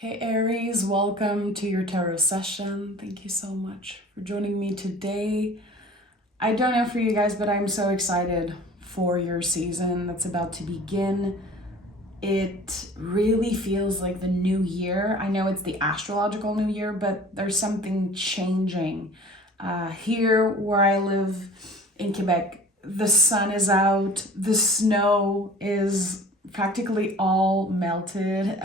Hey Aries, welcome to your tarot session. Thank you so much for joining me today. I don't know for you guys, but I'm so excited for your season that's about to begin. It really feels like the new year. I know it's the astrological new year, but there's something changing. Here where I live in Quebec, the sun is out, the snow is practically all melted.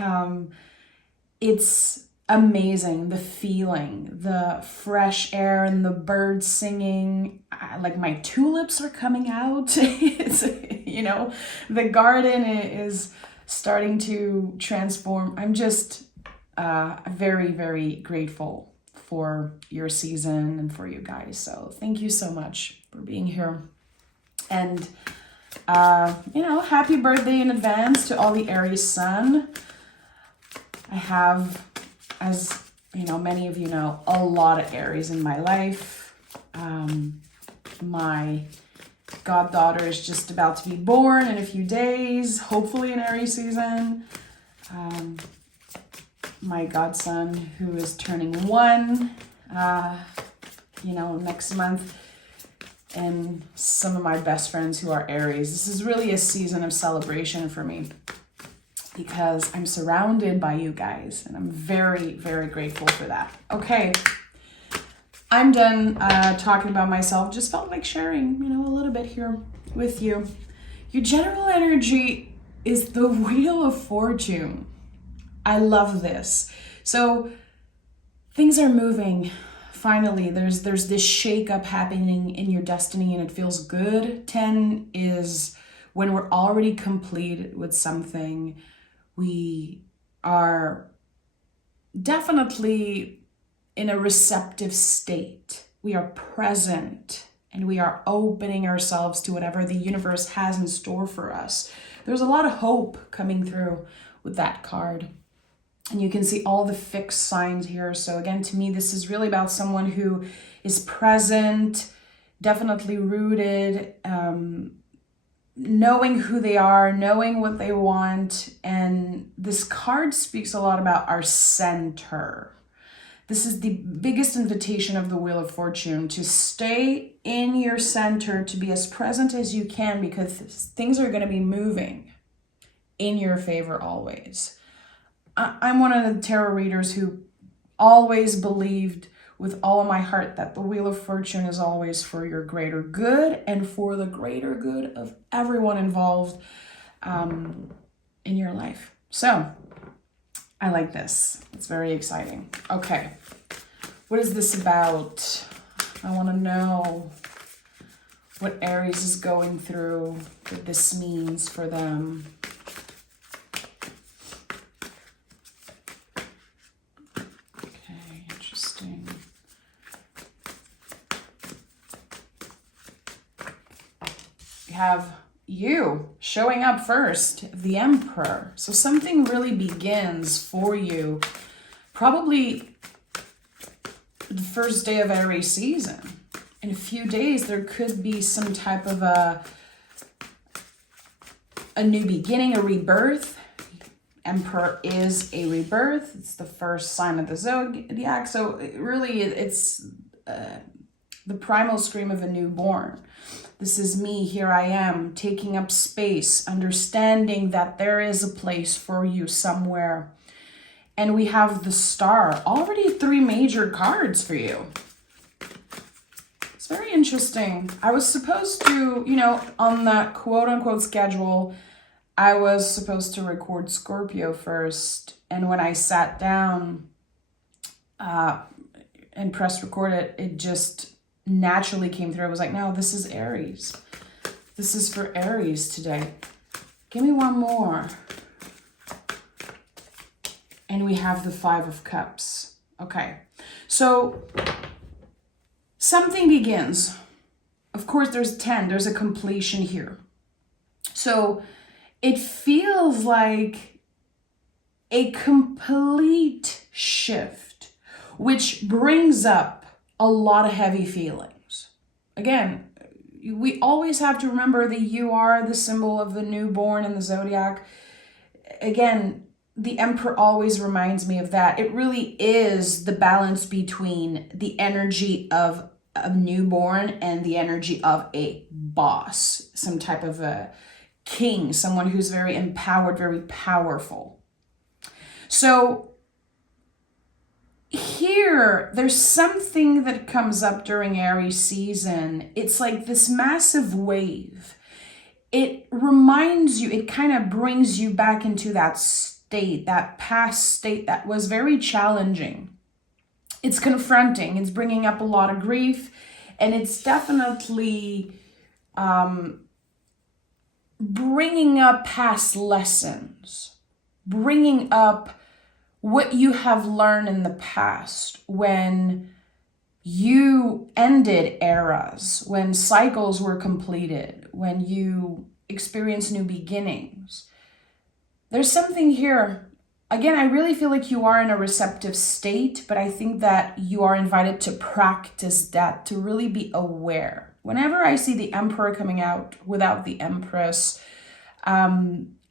It's amazing, the feeling, the fresh air and the birds singing. Like my tulips are coming out. The garden is starting to transform. I'm just very, very grateful for your season and for you guys. So thank you so much for being here. And, happy birthday in advance to all the Aries sun. I have, as many of you know, a lot of Aries in my life. My goddaughter is just about to be born in a few days, hopefully in Aries season. My godson, who is turning 1, next month. And some of my best friends who are Aries. This is really a season of celebration for me, because I'm surrounded by you guys, and I'm very, very grateful for that. Okay, I'm done talking about myself. Just felt like sharing, a little bit here with you. Your general energy is the Wheel of Fortune. I love this. So things are moving. Finally, there's this shake-up happening in your destiny, and it feels good. 10 is when we're already complete with something. We are definitely in a receptive state. We are present and we are opening ourselves to whatever the universe has in store for us. There's a lot of hope coming through with that card. And you can see all the fixed signs here. So again, to me, this is really about someone who is present, definitely rooted, knowing who they are, knowing what they want. And this card speaks a lot about our center. This is the biggest invitation of the Wheel of Fortune, to stay in your center, to be as present as you can, because things are going to be moving in your favor always. I'm one of the tarot readers who always believed with all of my heart that the Wheel of Fortune is always for your greater good and for the greater good of everyone involved in your life. So I like this. It's very exciting. Okay, what is this about? I want to know what Aries is going through, what this means for them. Have you showing up first, the Emperor. So something really begins for you, probably the first day of Aries season. In a few days, there could be some type of a new beginning, a rebirth. Emperor is a rebirth. It's the first sign of the zodiac. So it's the primal scream of a newborn. This is me, here I am, taking up space, understanding that there is a place for you somewhere. And we have the Star, already 3 major cards for you. It's very interesting. I was supposed to, on that quote-unquote schedule, I was supposed to record Scorpio first. And when I sat down and pressed record it just naturally came through. I was like, no, this is Aries. This is for Aries today. Give me one more. And we have the 5 of Cups. Okay, so something begins. Of course, there's 10. There's a completion here. So it feels like a complete shift, which brings up a lot of heavy feelings. Again, we always have to remember that you are the symbol of the newborn in the zodiac. Again, the Emperor always reminds me of that. It really is the balance between the energy of a newborn and the energy of a boss, some type of a king, someone who's very empowered, very powerful. So here, there's something that comes up during Aries season. It's like this massive wave. It reminds you, it kind of brings you back into that state, that past state that was very challenging. It's confronting, it's bringing up a lot of grief, and it's definitely bringing up past lessons, bringing up what you have learned in the past when you ended eras, when cycles were completed, when you experienced new beginnings. There's something here. Again, I really feel like you are in a receptive state, but I think that you are invited to practice that, to really be aware. Whenever I see the Emperor coming out without the Empress,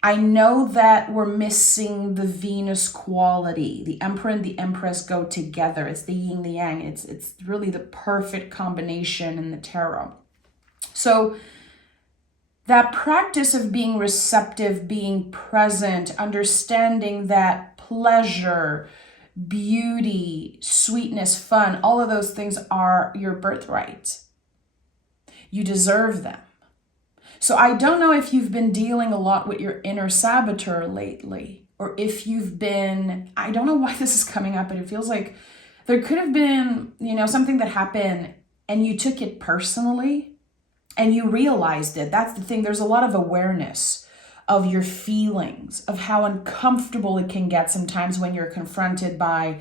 I know that we're missing the Venus quality. The Emperor and the Empress go together. It's the yin, the yang. It's really the perfect combination in the tarot. So that practice of being receptive, being present, understanding that pleasure, beauty, sweetness, fun, all of those things are your birthright. You deserve them. So I don't know if you've been dealing a lot with your inner saboteur lately, or if you've been, I don't know why this is coming up, but it feels like there could have been, something that happened and you took it personally and you realized it. That's the thing. There's a lot of awareness of your feelings, of how uncomfortable it can get sometimes when you're confronted by,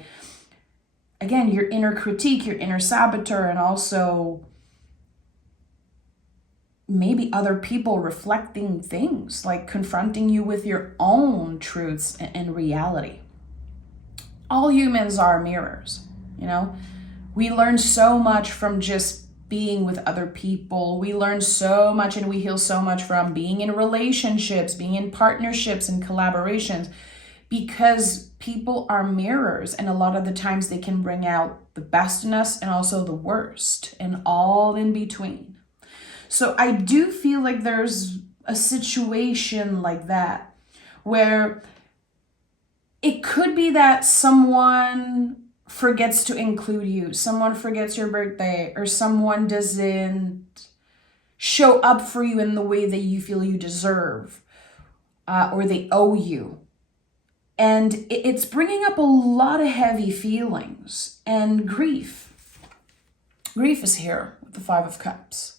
again, your inner critique, your inner saboteur, and also maybe other people reflecting things, like confronting you with your own truths and reality. All humans are mirrors, We learn so much from just being with other people. We learn so much and we heal so much from being in relationships, being in partnerships and collaborations, because people are mirrors, and a lot of the times they can bring out the best in us and also the worst and all in between. So I do feel like there's a situation like that where it could be that someone forgets to include you, someone forgets your birthday, or someone doesn't show up for you in the way that you feel you deserve, or they owe you. And it's bringing up a lot of heavy feelings and grief. Grief is here with the Five of Cups.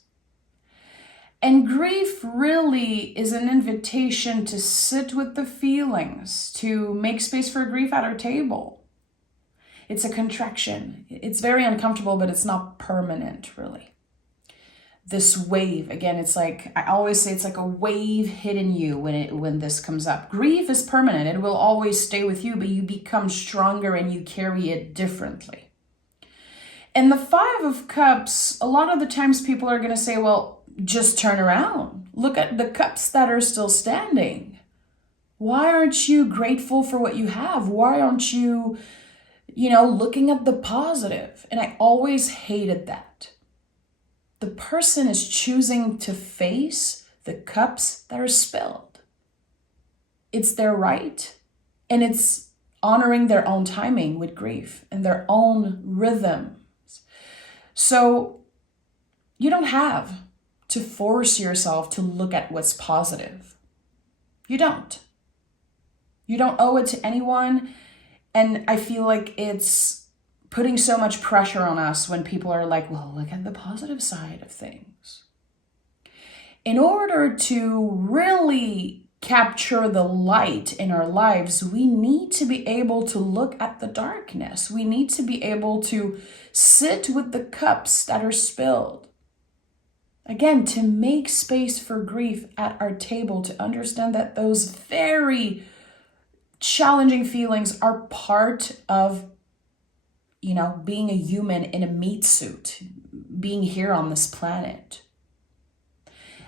And grief really is an invitation to sit with the feelings, to make space for grief at our table. It's a contraction. It's very uncomfortable, but it's not permanent, really. This wave, again, it's like, I always say it's like a wave hitting you when this comes up. Grief is permanent. It will always stay with you, but you become stronger and you carry it differently. And the Five of Cups, a lot of the times people are going to say, well, just turn around. Look at the cups that are still standing. Why aren't you grateful for what you have? Why aren't you, looking at the positive? And I always hated that. The person is choosing to face the cups that are spilled. It's their right, and it's honoring their own timing with grief and their own rhythms. So you don't have to force yourself to look at what's positive. You don't. You don't owe it to anyone. And I feel like it's putting so much pressure on us when people are like, well, look at the positive side of things. In order to really capture the light in our lives, we need to be able to look at the darkness. We need to be able to sit with the cups that are spilled. Again, to make space for grief at our table, to understand that those very challenging feelings are part of, being a human in a meat suit, being here on this planet.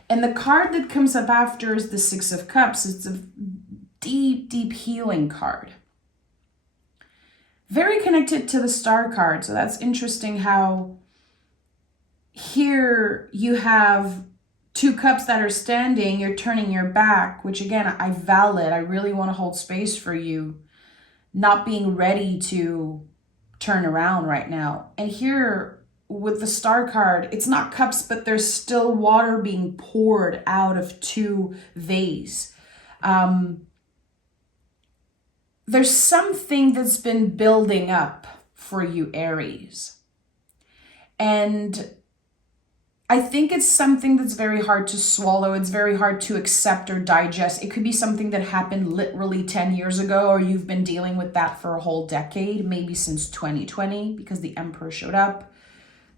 And the card that comes up after is the Six of Cups. It's a deep, deep healing card. Very connected to the star card. So that's interesting how here you have 2 cups that are standing, you're turning your back, which again, I valid. I really want to hold space for you, not being ready to turn around right now. And here with the star card, it's not cups, but there's still water being poured out of 2 vases. There's something that's been building up for you, Aries. And I think it's something that's very hard to swallow. It's very hard to accept or digest. It could be something that happened literally 10 years ago, or you've been dealing with that for a whole decade, maybe since 2020, because the Emperor showed up,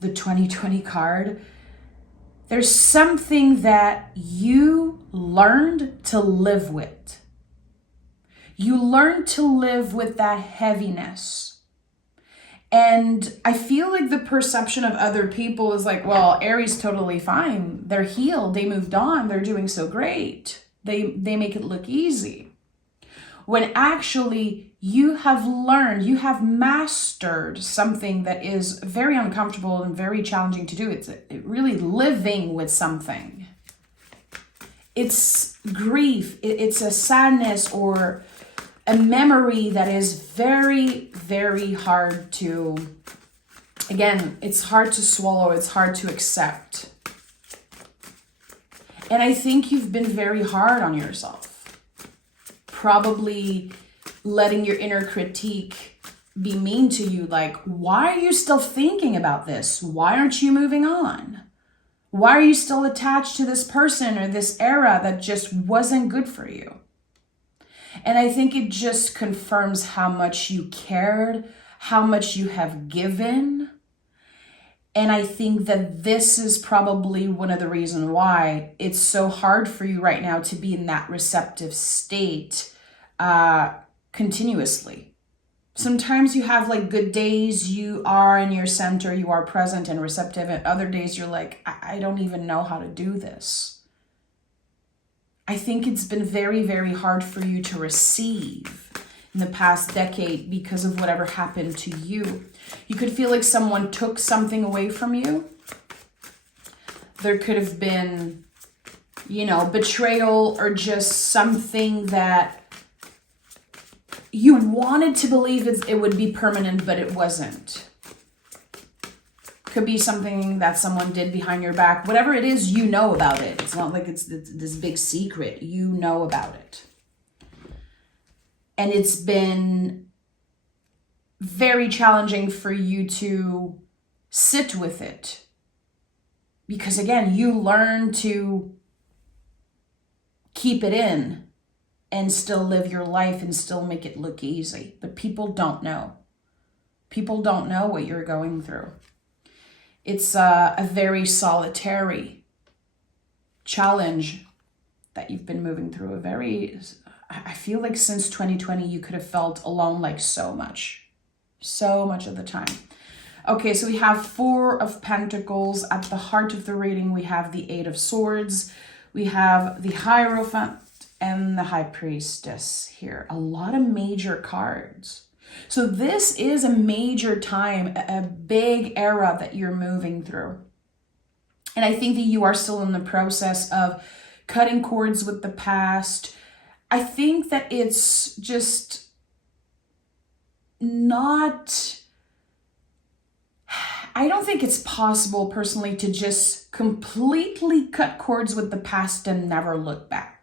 the 2020 card. There's something that you learned to live with. You learned to live with that heaviness. And I feel like the perception of other people is like, well, Aries totally fine. They're healed. They moved on. They're doing so great. They make it look easy. When actually you have learned, you have mastered something that is very uncomfortable and very challenging to do. It's really living with something. It's grief. It's a sadness or a memory that is very, very hard to, again, it's hard to swallow, it's hard to accept. And I think you've been very hard on yourself. Probably letting your inner critique be mean to you, like, why are you still thinking about this? Why aren't you moving on? Why are you still attached to this person or this era that just wasn't good for you? And I think it just confirms how much you cared, how much you have given. And I think that this is probably one of the reasons why it's so hard for you right now to be in that receptive state continuously. Sometimes you have like good days, you are in your center, you are present and receptive. And other days you're like, I don't even know how to do this. I think it's been very, very hard for you to receive in the past decade because of whatever happened to you. You could feel like someone took something away from you. There could have been, betrayal or just something that you wanted to believe it would be permanent, but it wasn't. Could be something that someone did behind your back. Whatever it is, you know about it. It's not like it's this big secret. You know about it. And it's been very challenging for you to sit with it. Because again, you learn to keep it in and still live your life and still make it look easy. But people don't know. People don't know what you're going through. It's a very solitary challenge that you've been moving through. I feel like since 2020, you could have felt alone like so much of the time. Okay, so we have 4 of Pentacles. At the heart of the reading, we have the 8 of Swords. We have the Hierophant and the High Priestess here. A lot of major cards. So this is a major time, a big era that you're moving through. And I think that you are still in the process of cutting cords with the past. I think that it's just not, I don't think it's possible personally to just completely cut cords with the past and never look back.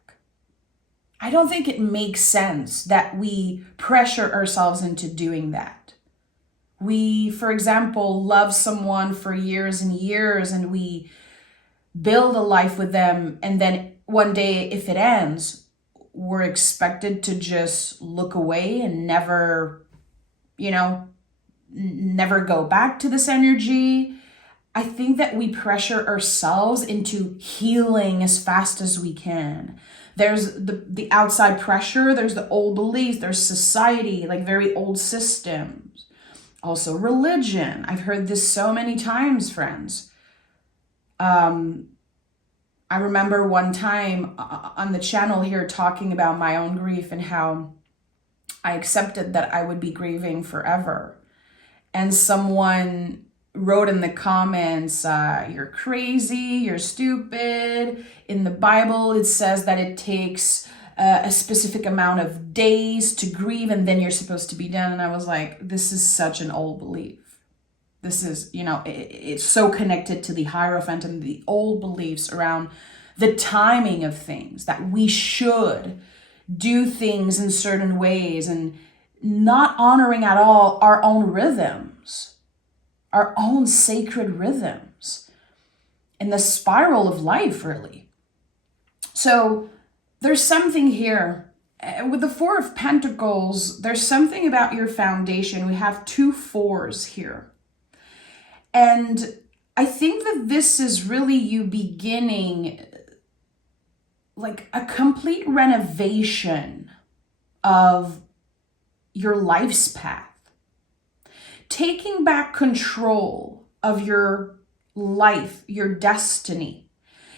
I don't think it makes sense that we pressure ourselves into doing that. We, for example, love someone for years and years and we build a life with them. And then one day, if it ends, we're expected to just look away and never, never go back to this energy. I think that we pressure ourselves into healing as fast as we can. There's the outside pressure, there's the old beliefs, there's society, like very old systems. Also religion. I've heard this so many times, friends. I remember one time on the channel here talking about my own grief and how I accepted that I would be grieving forever. And someone wrote in the comments, you're crazy, you're stupid. In the Bible, it says that it takes a specific amount of days to grieve and then you're supposed to be done. And I was like, this is such an old belief. This is, it's so connected to the Hierophant and the old beliefs around the timing of things, that we should do things in certain ways and not honoring at all our own rhythms, our own sacred rhythms, and the spiral of life, really. So there's something here. With the Four of Pentacles, there's something about your foundation. We have 2 4s here. And I think that this is really you beginning like a complete renovation of your life's path. Taking back control of your life, your destiny.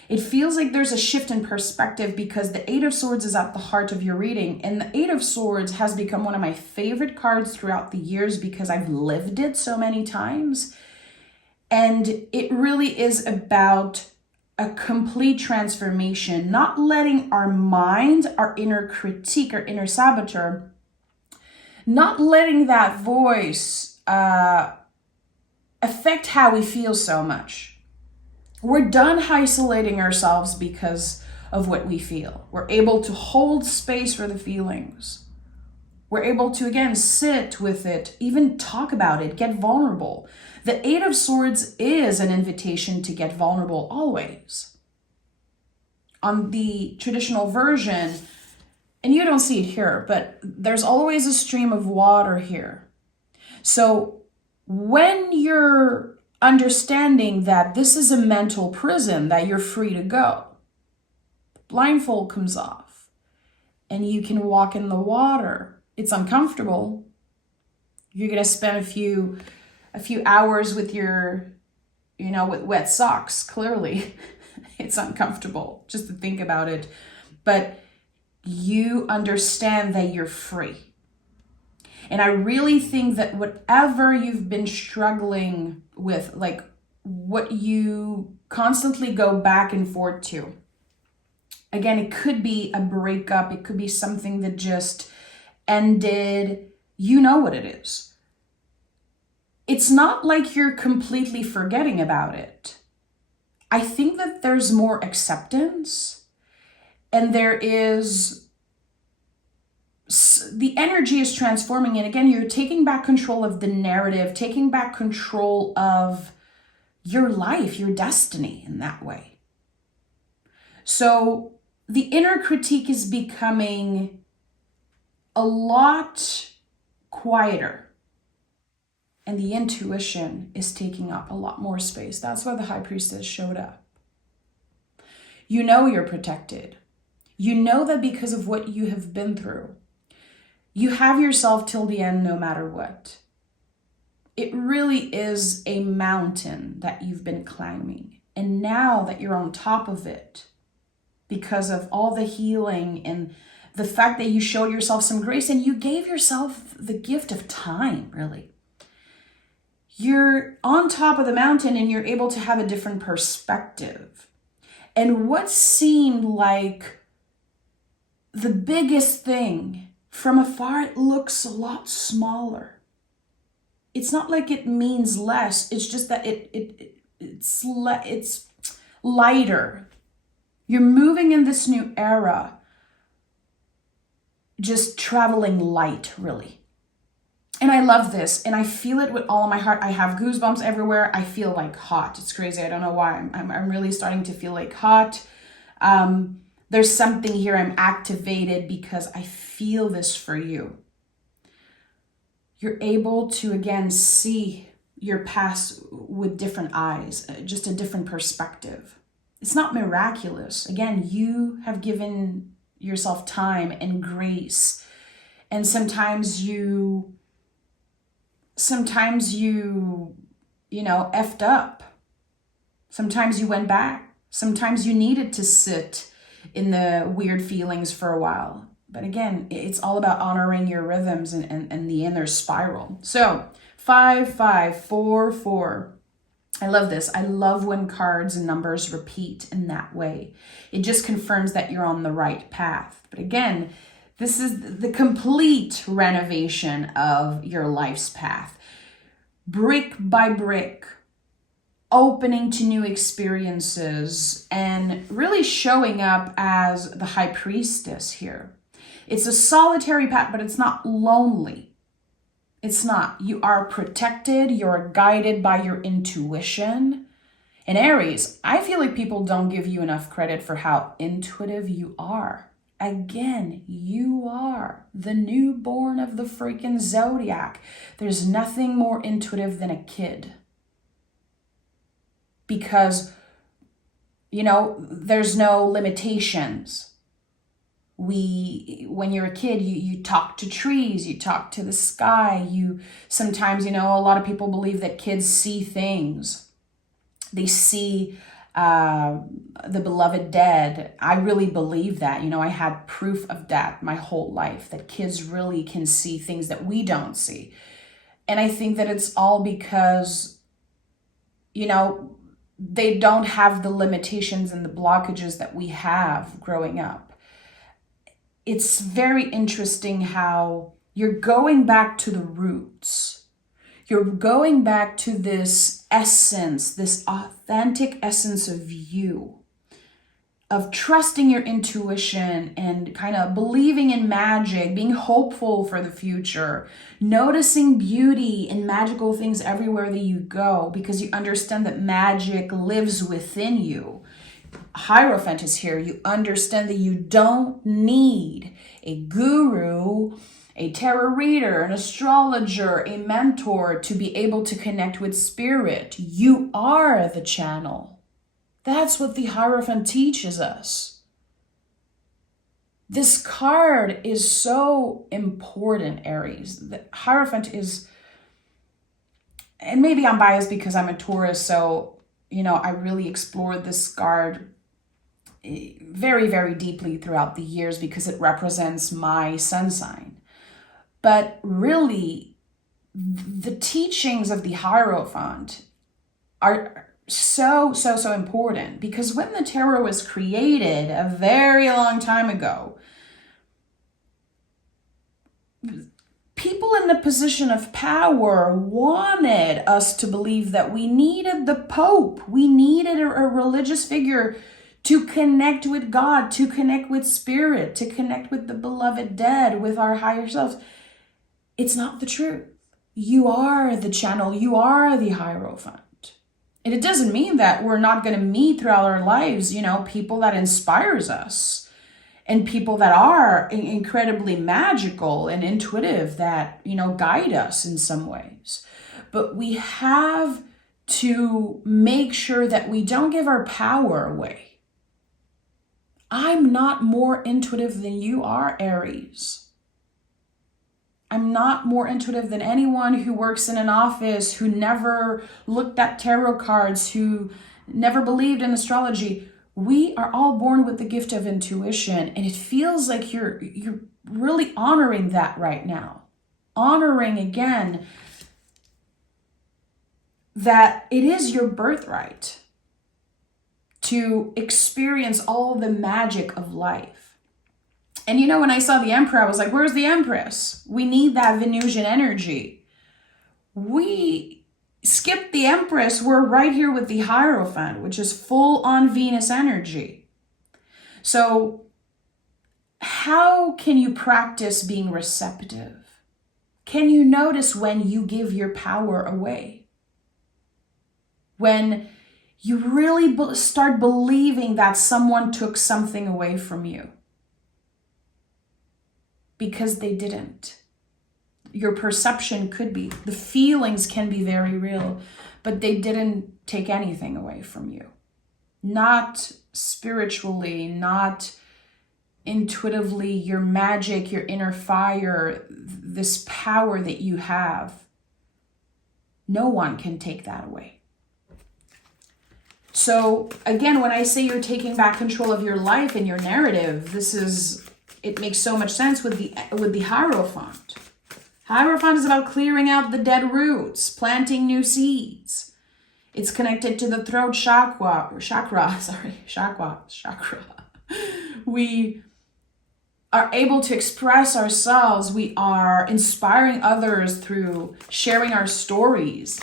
It feels like there's a shift in perspective because the 8 of Swords is at the heart of your reading. And the 8 of Swords has become one of my favorite cards throughout the years because I've lived it so many times. And it really is about a complete transformation, not letting our mind, our inner critique, our inner saboteur, not letting that voice affect how we feel so much. We're done isolating ourselves because of what we feel. We're able to hold space for the feelings. We're able to, again, sit with it, even talk about it, get vulnerable. The 8 of Swords is an invitation to get vulnerable always. On the traditional version, and you don't see it here, but there's always a stream of water here. So when you're understanding that this is a mental prison, that you're free to go, blindfold comes off and you can walk in the water. It's uncomfortable. You're going to spend a few hours with your, with wet socks. Clearly, it's uncomfortable just to think about it. But you understand that you're free. And I really think that whatever you've been struggling with, like what you constantly go back and forth to, again, it could be a breakup. It could be something that just ended. You know what it is. It's not like you're completely forgetting about it. I think that there's more acceptance and there is, the energy is transforming. And again, you're taking back control of the narrative, taking back control of your life, your destiny in that way. So the inner critique is becoming a lot quieter. And the intuition is taking up a lot more space. That's why the High Priestess showed up. You know you're protected. You know that because of what you have been through, you have yourself till the end no matter what. It really is a mountain that you've been climbing. And now that you're on top of it, because of all the healing and the fact that you showed yourself some grace and you gave yourself the gift of time, really. You're on top of the mountain and you're able to have a different perspective. And what seemed like the biggest thing, from afar it looks a lot smaller. It's not like it means less. It's just that it's lighter. You're moving in this new era, just traveling light, really. And I love this, and I feel it with all of my heart. I have goosebumps everywhere. I feel like hot. It's crazy. I don't know why. I'm really starting to feel like hot. There's something here. I'm activated because I feel this for you. You're able to, again, see your past with different eyes, just a different perspective. It's not miraculous. Again, you have given yourself time and grace. And sometimes you effed up. Sometimes you went back. Sometimes you needed to sit in the weird feelings for a while. But again, it's all about honoring your rhythms and the inner spiral. So 5544. I love this. I love when cards and numbers repeat in that way. It just confirms that you're on the right path. But again, this is the complete renovation of your life's path. Brick by brick, opening to new experiences and really showing up as the high priestess here. It's a solitary path, but it's not lonely. It's not. You are protected. You're guided by your intuition. And Aries, I feel like people don't give you enough credit for how intuitive you are. Again, you are the newborn of the freaking zodiac. There's nothing more intuitive than a kid. Because, there's no limitations. When you're a kid, you talk to trees, you talk to the sky. Sometimes, a lot of people believe that kids see things. They see the beloved dead. I really believe that. I had proof of that my whole life, that kids really can see things that we don't see. And I think that it's all because, they don't have the limitations and the blockages that we have growing up. It's very interesting how you're going back to the roots. You're going back to this essence, this authentic essence of you, of trusting your intuition and kind of believing in magic, being hopeful for the future, noticing beauty and magical things everywhere that you go, because you understand that magic lives within you. Hierophant is here. You understand that you don't need a guru, a tarot reader, an astrologer, a mentor to be able to connect with spirit. You are the channel. That's what the Hierophant teaches us. This card is so important, Aries. The Hierophant is, and maybe I'm biased because I'm a Taurus, so I really explored this card very, very deeply throughout the years because it represents my sun sign. But really, the teachings of the Hierophant are so important, because when the tarot was created a very long time ago, people in the position of power wanted us to believe that we needed the Pope. We needed a religious figure to connect with God, to connect with spirit, to connect with the beloved dead, with our higher selves. It's not the truth. You are the channel. You are the Hierophant. And it doesn't mean that we're not going to meet throughout our lives, people that inspires us. And people that are incredibly magical and intuitive that, guide us in some ways. But we have to make sure that we don't give our power away. I'm not more intuitive than you are, Aries. I'm not more intuitive than anyone who works in an office, who never looked at tarot cards, who never believed in astrology. We are all born with the gift of intuition, and it feels like you're really honoring that right now. Honoring, again, that it is your birthright to experience all the magic of life. And when I saw the Emperor, I was like, where's the Empress? We need that Venusian energy. We skip the Empress. We're right here with the Hierophant, which is full on Venus energy. So how can you practice being receptive? Can you notice when you give your power away? When you really start believing that someone took something away from you because they didn't. Your perception could be, the feelings can be very real, but they didn't take anything away from you. Not spiritually, not intuitively, your magic, your inner fire, this power that you have. No one can take that away. So again, when I say you're taking back control of your life and your narrative, it makes so much sense with the Hierophant. Hierophant is about clearing out the dead roots, planting new seeds. It's connected to the throat chakra. We are able to express ourselves. We are inspiring others through sharing our stories.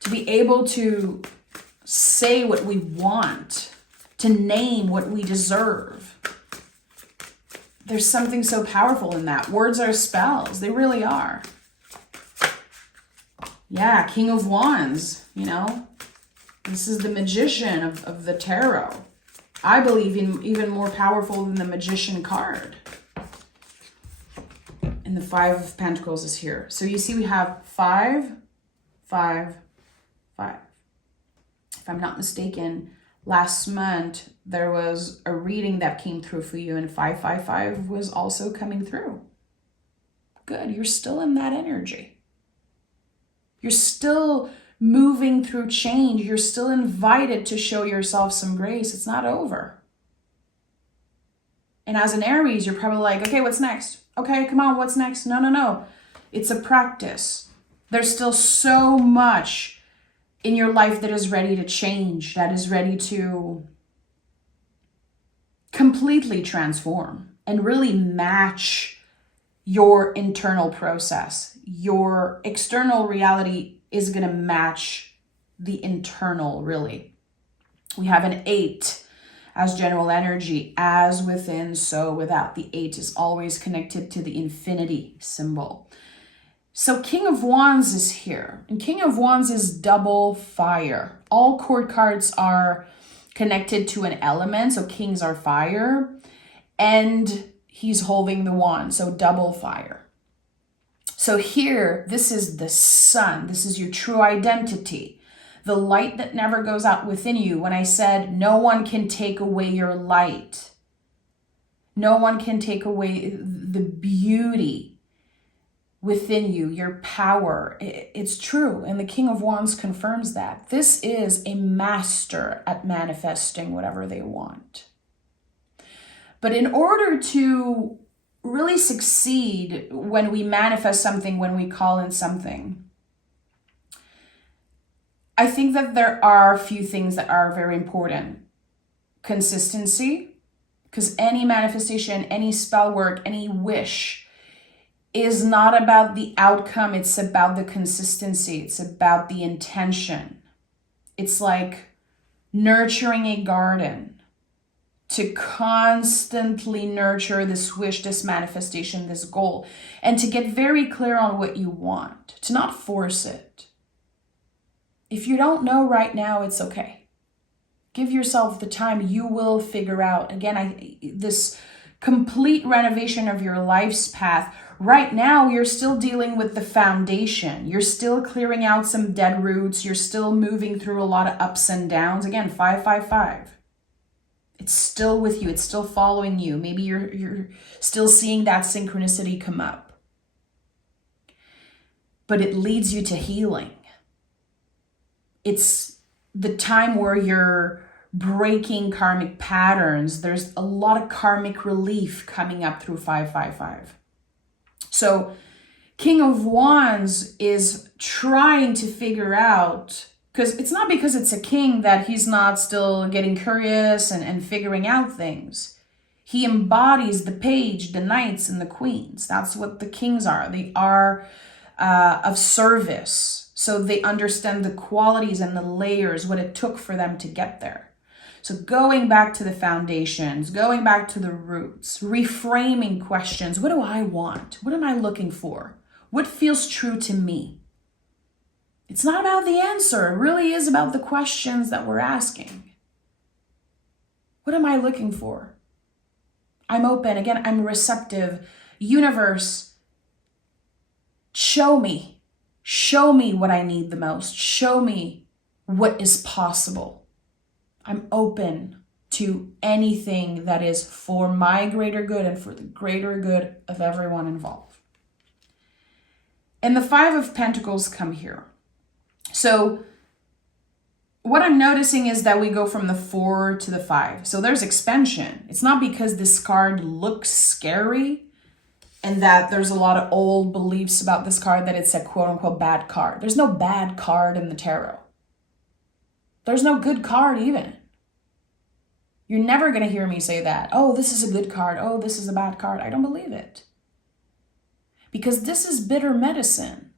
To be able to say what we want, to name what we deserve. There's something so powerful in that. Words are spells. They really are. Yeah, King of Wands, This is the magician of the tarot. I believe even more powerful than the magician card. And the Five of Pentacles is here. So you see we have 5, 5, 5. If I'm not mistaken, last month there was a reading that came through for you, and 555 was also coming through. Good, you're still in that energy. You're still moving through change. You're still invited to show yourself some grace. It's not over. And as an Aries, you're probably like, okay, what's next? Okay, come on, what's next? No. It's a practice. There's still so much in your life that is ready to change, that is ready to completely transform and really match your internal process. Your external reality is going to match the internal, really. We have an 8 as general energy, as within, so without. The 8 is always connected to the infinity symbol. So King of Wands is here, and King of Wands is double fire. All court cards are connected to an element, so kings are fire, and he's holding the wand, so double fire. So here, this is the sun. This is your true identity, the light that never goes out within you. When I said no one can take away your light, no one can take away the beauty within you, your power. It's true. And the King of Wands confirms that. This is a master at manifesting whatever they want. But in order to really succeed when we manifest something, when we call in something, I think that there are a few things that are very important. Consistency, because any manifestation, any spell work, any wish is not about the outcome. It's about the consistency. It's about the intention. It's like nurturing a garden, to constantly nurture this wish, this manifestation, this goal, and to get very clear on what you want, to not force it. If you don't know right now, it's okay. Give yourself the time. You will figure out. Again, this complete renovation of your life's path. Right now, you're still dealing with the foundation. You're still clearing out some dead roots. You're still moving through a lot of ups and downs. Again, 555. It's still with you. It's still following you. Maybe you're still seeing that synchronicity come up. But it leads you to healing. It's the time where you're breaking karmic patterns. There's a lot of karmic relief coming up through 555. So King of Wands is trying to figure out, because it's not because it's a king that he's not still getting curious and figuring out things. He embodies the page, the knights, and the queens. That's what the kings are. They are of service. So they understand the qualities and the layers, what it took for them to get there. So going back to the foundations, going back to the roots, reframing questions. What do I want? What am I looking for? What feels true to me? It's not about the answer. It really is about the questions that we're asking. What am I looking for? I'm open. Again, I'm receptive. Universe, show me. Show me what I need the most. Show me what is possible. I'm open to anything that is for my greater good and for the greater good of everyone involved. And the 5 of Pentacles come here. So what I'm noticing is that we go from the 4 to the 5. So there's expansion. It's not because this card looks scary and that there's a lot of old beliefs about this card that it's a quote unquote bad card. There's no bad card in the tarot. There's no good card even. You're never going to hear me say that. Oh, this is a good card. Oh, this is a bad card. I don't believe it. Because this is bitter medicine.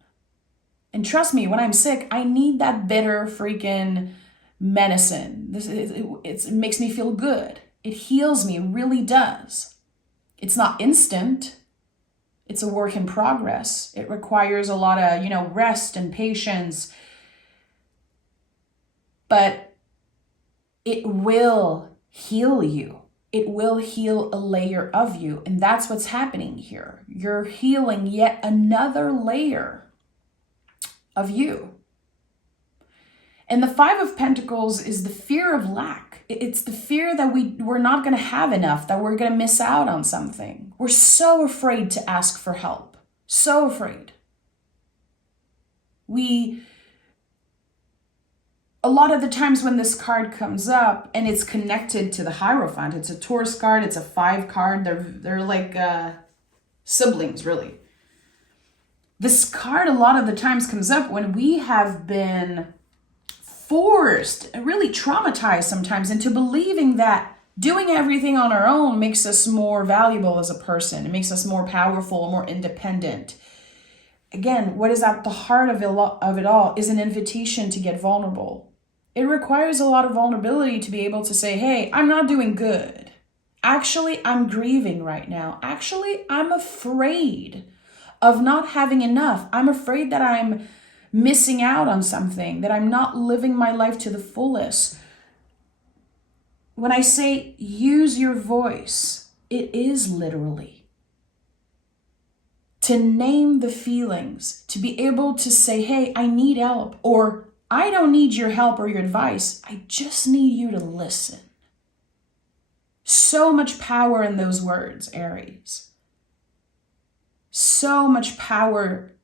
And trust me, when I'm sick, I need that bitter freaking medicine. It makes me feel good. It heals me, it really does. It's not instant. It's a work in progress. It requires a lot of, rest and patience. But it will heal you. It will heal a layer of you. And that's what's happening here. You're healing yet another layer of you. And the 5 of Pentacles is the fear of lack. It's the fear that we're not going to have enough, that we're going to miss out on something. We're so afraid to ask for help. So afraid. A lot of the times when this card comes up and it's connected to the Hierophant, it's a Taurus card, it's a 5 card. They're like siblings, really. This card a lot of the times comes up when we have been forced, really traumatized sometimes into believing that doing everything on our own makes us more valuable as a person. It makes us more powerful, more independent. Again, what is at the heart of it all is an invitation to get vulnerable. It requires a lot of vulnerability to be able to say, hey, I'm not doing good. Actually, I'm grieving right now. Actually, I'm afraid of not having enough. I'm afraid that I'm missing out on something, that I'm not living my life to the fullest. When I say use your voice, it is literally to name the feelings, to be able to say, hey, I need help, or I don't need your help or your advice. I just need you to listen. So much power in those words, Aries. So much power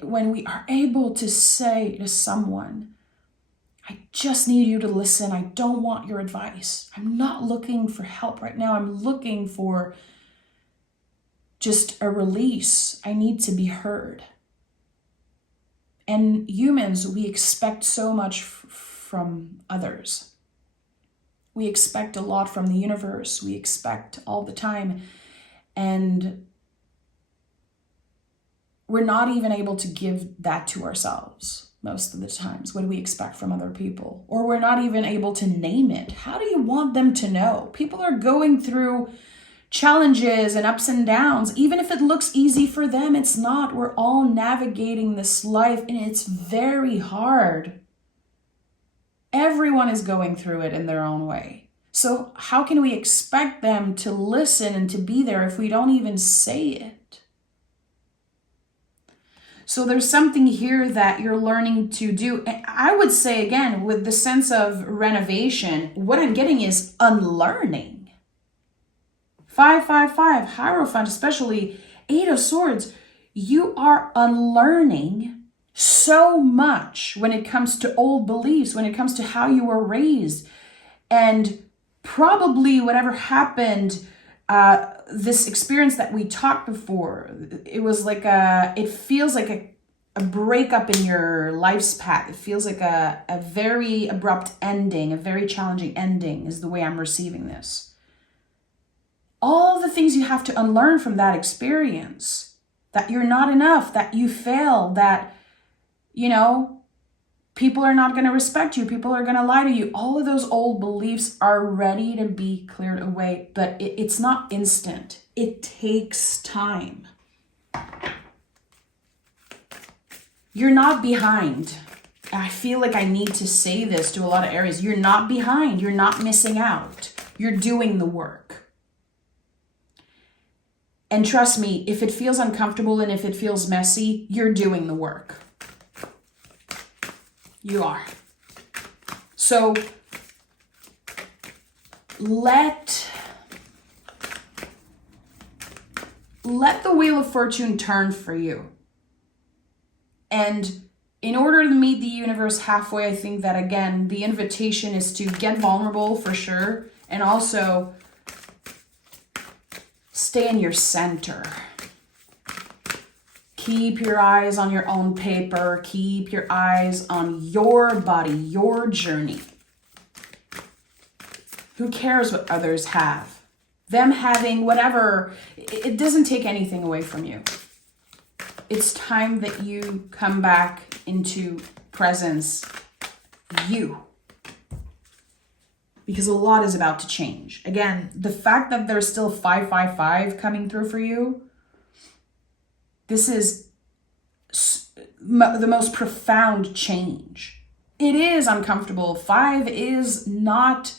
when we are able to say to someone, I just need you to listen. I don't want your advice. I'm not looking for help right now. I'm looking for just a release. I need to be heard. And humans, we expect so much from others. We expect a lot from the universe. We expect all the time. And we're not even able to give that to ourselves most of the times. What do we expect from other people? Or we're not even able to name it. How do you want them to know? People are going through challenges and ups and downs. Even if it looks easy for them, it's not. We're all navigating this life and it's very hard. Everyone is going through it in their own way. So how can we expect them to listen and to be there if we don't even say it? So there's something here that you're learning to do. I would say, again, with the sense of renovation, what I'm getting is unlearning. 555, Hierophant, especially 8 of Swords. You are unlearning so much when it comes to old beliefs, when it comes to how you were raised. And probably whatever happened, this experience that we talked before, it was like it feels like a breakup in your life's path. It feels like a very abrupt ending, a very challenging ending is the way I'm receiving this. All the things you have to unlearn from that experience, that you're not enough, that you fail, that, people are not going to respect you. People are going to lie to you. All of those old beliefs are ready to be cleared away, but it's not instant. It takes time. You're not behind. I feel like I need to say this to a lot of Aries. You're not behind. You're not missing out. You're doing the work. And trust me, if it feels uncomfortable and if it feels messy, you're doing the work. You are. So let the Wheel of Fortune turn for you. And in order to meet the universe halfway, I think that, again, the invitation is to get vulnerable for sure. And also stay in your center. Keep your eyes on your own paper. Keep your eyes on your body, your journey. Who cares what others have? Them having whatever, it doesn't take anything away from you. It's time that you come back into presence, you. Because a lot is about to change. Again, the fact that there's still 555 coming through for you, this is the most profound change. It is uncomfortable. 5 is not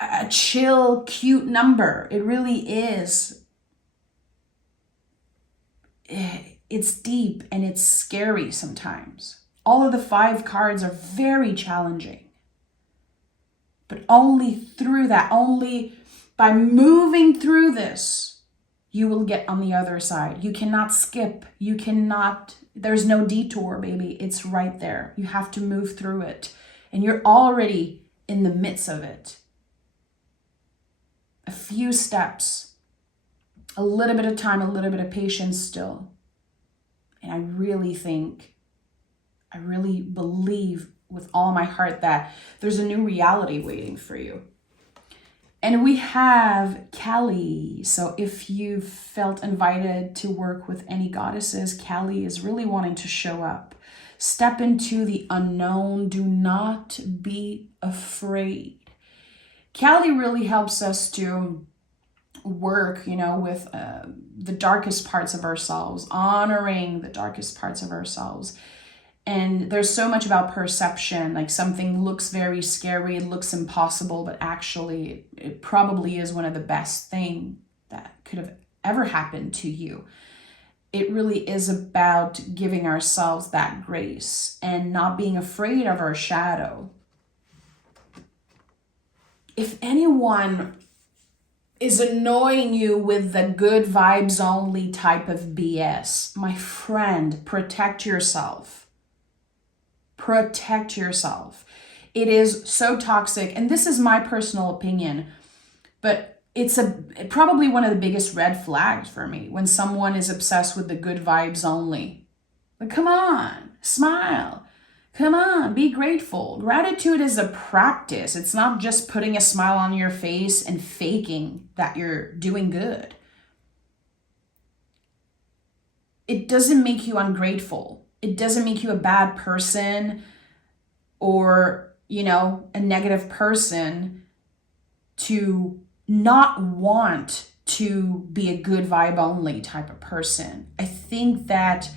a chill, cute number. It really is. It's deep and it's scary sometimes. All of the 5 cards are very challenging. But only through that, only by moving through this, you will get on the other side. You cannot skip. You cannot, there's no detour, baby. It's right there. You have to move through it. And you're already in the midst of it. A few steps, a little bit of time, a little bit of patience still. And I really believe with all my heart that there's a new reality waiting for you. And we have Kali. So if you felt invited to work with any goddesses, Kali is really wanting to show up. Step into the unknown. Do not be afraid. Kali really helps us to work, with the darkest parts of ourselves, honoring the darkest parts of ourselves. And there's so much about perception, like something looks very scary, it looks impossible, but actually it probably is one of the best things that could have ever happened to you. It really is about giving ourselves that grace and not being afraid of our shadow. If anyone is annoying you with the good vibes only type of BS, my friend, protect yourself. Protect yourself. It is so toxic, and this is my personal opinion, but it's probably one of the biggest red flags for me when someone is obsessed with the good vibes only. Like, come on, smile. Come on, be grateful. Gratitude is a practice. It's not just putting a smile on your face and faking that you're doing good. It doesn't make you ungrateful. It doesn't make you a bad person or, a negative person to not want to be a good vibe only type of person. I think that,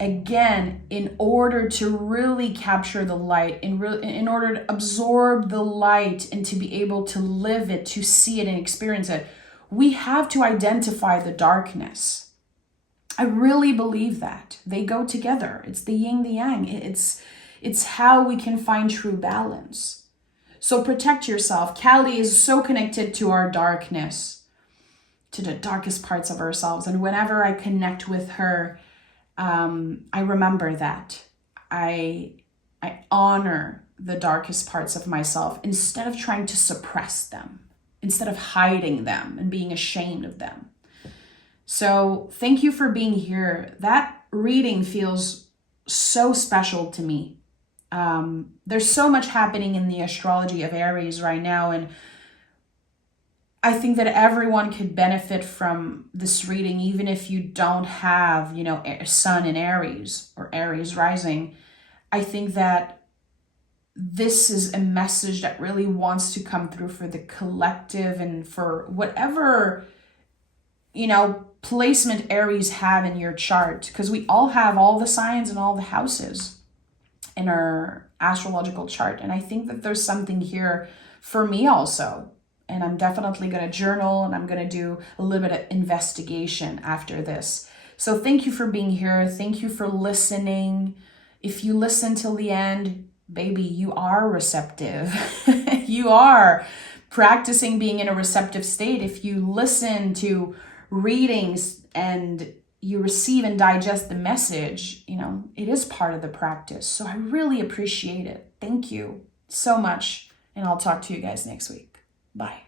again, in order to really capture the light, in order to absorb the light and to be able to live it, to see it and experience it, we have to identify the darkness. I really believe that. They go together. It's the yin, the yang. It's how we can find true balance. So protect yourself. Kali is so connected to our darkness, to the darkest parts of ourselves. And whenever I connect with her, I remember that. I honor the darkest parts of myself instead of trying to suppress them, instead of hiding them and being ashamed of them. So thank you for being here. That reading feels so special to me. There's so much happening in the astrology of Aries right now, and I think that everyone could benefit from this reading, even if you don't have, Sun in Aries or Aries rising. I think that this is a message that really wants to come through for the collective and for whatever, placement Aries have in your chart, because we all have all the signs and all the houses in our astrological chart. And I think that there's something here for me also. And I'm definitely going to journal and I'm going to do a little bit of investigation after this. So thank you for being here. Thank you for listening. If you listen till the end, baby, you are receptive. You are practicing being in a receptive state. If you listen to readings and you receive and digest the message, it is part of the practice. So I really appreciate it. Thank you so much. And I'll talk to you guys next week. Bye.